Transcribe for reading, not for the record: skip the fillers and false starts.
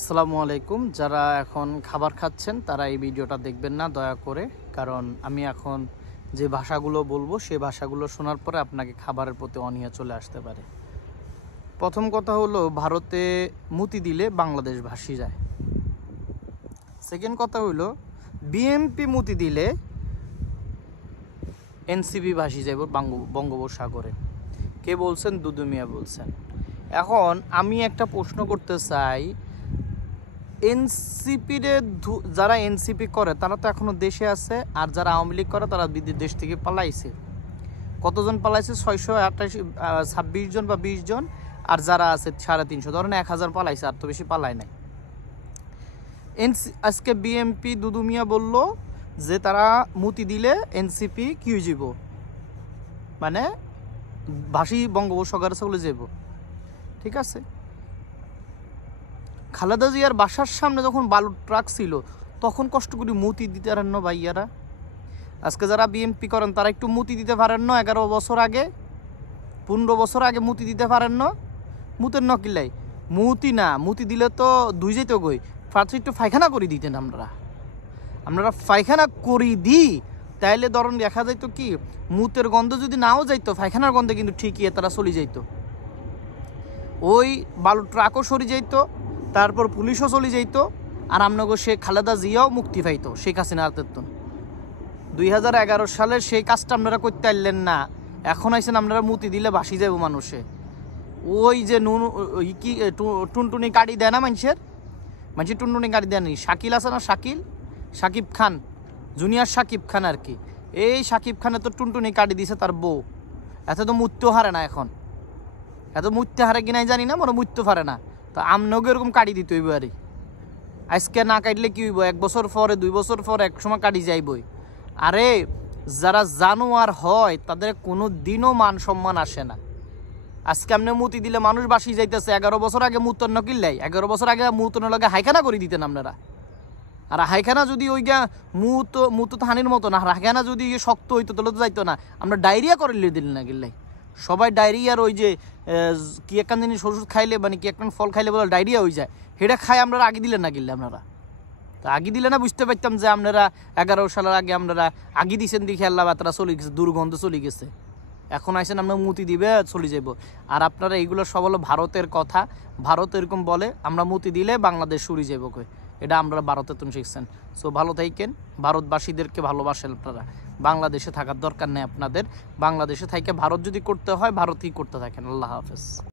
আসসালামু আলাইকুম। যারা এখন খাবার খাচ্ছেন তারা এই ভিডিওটা দেখবেন না দয়া করে, কারণ আমি এখন যে ভাষাগুলো বলবো সেই ভাষাগুলো শোনার পরে আপনাকে খাবারের প্রতি অনীহা চলে আসতে পারে। প্রথম কথা হলো, ভারতে মুতি দিলে বাংলাদেশ ভাসি যায়। সেকেন্ড কথা হলো, বিএমপি মুতি দিলে এনসিপি ভাসি যাইব বঙ্গোপসাগরে। কে বলছেন? দুদু মিয়া বলছেন। এখন আমি একটা প্রশ্ন করতে চাই, এনসিপির যারা এনসিপি করে তারা তো এখনো দেশে আছে, আর যারা আওয়ামী লীগ করে তারা দেশ থেকে পালাইছে। কতজন পালাইছে? 626 জন বা 20 জন, আর যারা আছে 350, ধরেন 1000 পালাইছে, আর তো বেশি পালায় নাই। আজকে বিএমপি দুদু মিয়া বলল যে তারা মুতি দিলে এনসিপি কি হয়ে যাব, মানে ভাসি বঙ্গোপসাগরে চলে যাব। ঠিক আছে, খালেদা জিয়ার বাসার সামনে যখন বালুর ট্রাক ছিল তখন কষ্ট করে মুতি দিতে পারেন না ভাইয়ারা? আজকে যারা বিএমপি করেন তারা একটু মুতি দিতে পারেন না? 11 বছর আগে 15 বছর আগে মুতি দিতে পারেন না? মুতের নকিলাই মুতি না, মুতি দিলে তো দুই যেত গই, ফার্স্ট একটু পায়খানা করে দিতেন। আমরা পায়খানা করি দিই, তাইলে ধরুন দেখা যাইতো কি, মুতের গন্ধ যদি নাও যাইতো, পায়খানার গন্ধে কিন্তু ঠিকই তারা চলে যাইতো। ওই বালুর ট্রাকও সরে যাইতো, তারপর পুলিশও চলে যাইতো, আর আপনাকে সে খালেদা জিয়াও মুক্তি পাইতো শেখ হাসিনার হাতের। 2011 সালে সেই কাজটা আপনারা করতে পারলেন না, এখন আইসেন আপনারা মুতি দিলে ভাসি যাবো মানুষে। ওই যে কি টুনটুনি কাটি দেয় না মানুষের টুনটুনি কাটি দেয় নি। শাকিল আছে না, সাকিব খান, জুনিয়র সাকিব খান আর কি। এই সাকিব খানে তো টুনটুনি কাটি দিছে তার বউ। এত তো মৃত্যু হারে না, এখন এত মৃত্যু হারে কিনাই জানি না, মনে মৃত্যু হারে না। তো আমনকে এরকম কাটি দিতে হইব। আরে আজকে না কাটলে কি হইব? 1 বছর পরে, 2 বছর পরে এক সময় কাটি যাইবই। আরে যারা জানোয়ার হয় তাদের কোনো দিনও মান সম্মান আসে না। আজকে আপনি মুতি দিলে মানুষ বাসি যাইতেছে। 11 বছর আগে মুতন নকিল্লাই, 11 বছর আগে মুতনের লগে হাইখানা করে দিতেন আপনারা। আর হাইখানা যদি ওই গা মুতো হানির মতো না, হাইখানা যদি শক্ত হইতো তাহলে তো যাইতো না। আমরা ডায়রিয়া করে দিলেন না গিল্লাই। সবাই ডায়রিয়ার ওই যে কি একখান জিনিস ওষুধ খাইলে, মানে কি একখান ফল খাইলে বলে ডায়রিয়া হয়ে যায়, সেটা খাই আপনারা আগে দিলেন না গিল্লে। আপনারা তো আগে দিলে না, বুঝতে পারতাম যে আপনারা 11 সালের আগে আপনারা আগে দিচ্ছেন, দেখে আল্লাহ বাতরা চলে গেছে, দুর্গন্ধ চলে গেছে। এখন আইসেন আপনার মুতি দিবে চলে যাব। আর আপনারা এইগুলো সব হলো ভারতের কথা। ভারত এরকম বলে আমরা মুতি দিলে বাংলাদেশ সরে যাব কই, এটা আমরা ভারতে তুমি শিখছেন। সো ভালো থাকেন, ভারতবাসীদেরকে ভালোবাসেন আপনারা। বাংলাদেশে থাকার দরকার নেই আপনাদের। বাংলাদেশে থাইকে ভারত যদি করতে হয় ভারতই করতে থাকেন। আল্লাহ হাফেজ।